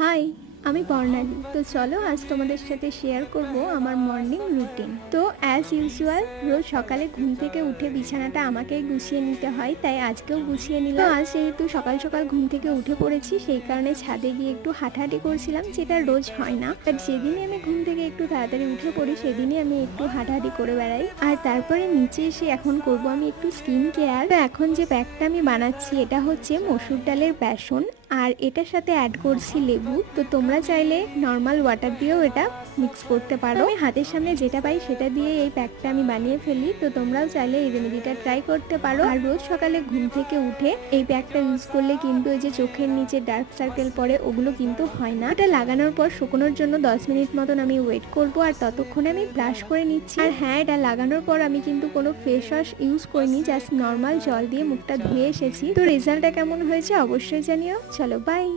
High, আমি বর্ণালী। তো চলো আজ তোমাদের সাথে শেয়ার করব আমার মর্নিং রুটিন। তো অ্যাজ ইউজুয়াল রোজ সকালে ঘুম থেকে উঠে বিছানাটা আমাকেই গুছিয়ে নিতে হয়, তাই আজকেও গুছিয়ে নিলাম। তো আজ যেহেতু সকাল সকাল ঘুম থেকে উঠে পড়েছি, সেই কারণে ছাদে গিয়ে একটু হাঁটাহাঁটি করছিলাম, যেটা রোজ হয় না। বাট যেদিনই আমি ঘুম থেকে একটু তাড়াতাড়ি উঠে পড়ি সেদিনই আমি একটু হাঁটাহাঁটি করে বেড়াই। আর তারপরে নিচে এসে এখন করব আমি একটু স্কিন কেয়ার। তো এখন যে প্যাকটা আমি বানাচ্ছি এটা হচ্ছে মসুর ডালের বেসন, আর এটার সাথে অ্যাড করছি লেবু। তো তোমরা চাইলে নর্মাল ওয়াটার দিয়েও এটা মিক্স করতে পারো। আমি হাতের সামনে যেটা পাই সেটা দিয়ে এই প্যাকটা আমি বানিয়ে ফেলি। তো তোমরাও চাইলে এই রেমেডিটা ট্রাই করতে পারো। আর রোজ সকালে ঘুম থেকে উঠে এই প্যাকটা ইউজ করলে কিন্তু এই যে চোখের নিচে ডার্ক সার্কেল পড়ে ওগুলো কিন্তু হয় না। এটা লাগানোর পর শুকোনোর জন্য 10 মিনিট মতন আমি ওয়েট করব, আর ততক্ষণে আমি ব্রাশ করে নিচ্ছি। আর হ্যাঁ, এটা লাগানোর পর আমি কিন্তু কোনো ফেস ওয়াশ ইউজ করিনি, জাস্ট নর্মাল জল দিয়ে মুখটা ধুয়ে এসেছি। তো রেজাল্টটা কেমন হয়েছে অবশ্যই জানিও। চলো বাই।